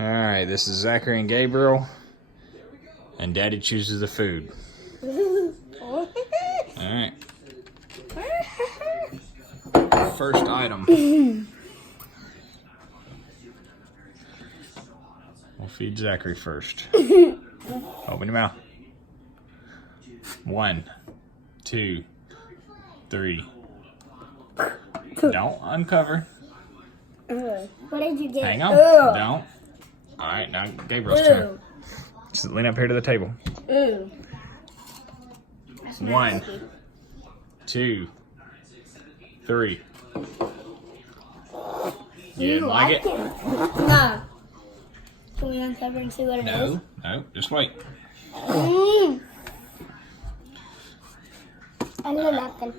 Alright, this is Zachary and Gabriel. And Daddy chooses the food. Alright. First item. We'll feed Zachary first. Open your mouth. 1, 2, 3. Don't uncover. What did you get? Hang on. Don't. Alright, now Gabriel's turn. Just lean up here to the table. 1, 2, 3. You didn't like it? No. Can we uncover and see what it is? No, just wait. I know nothing.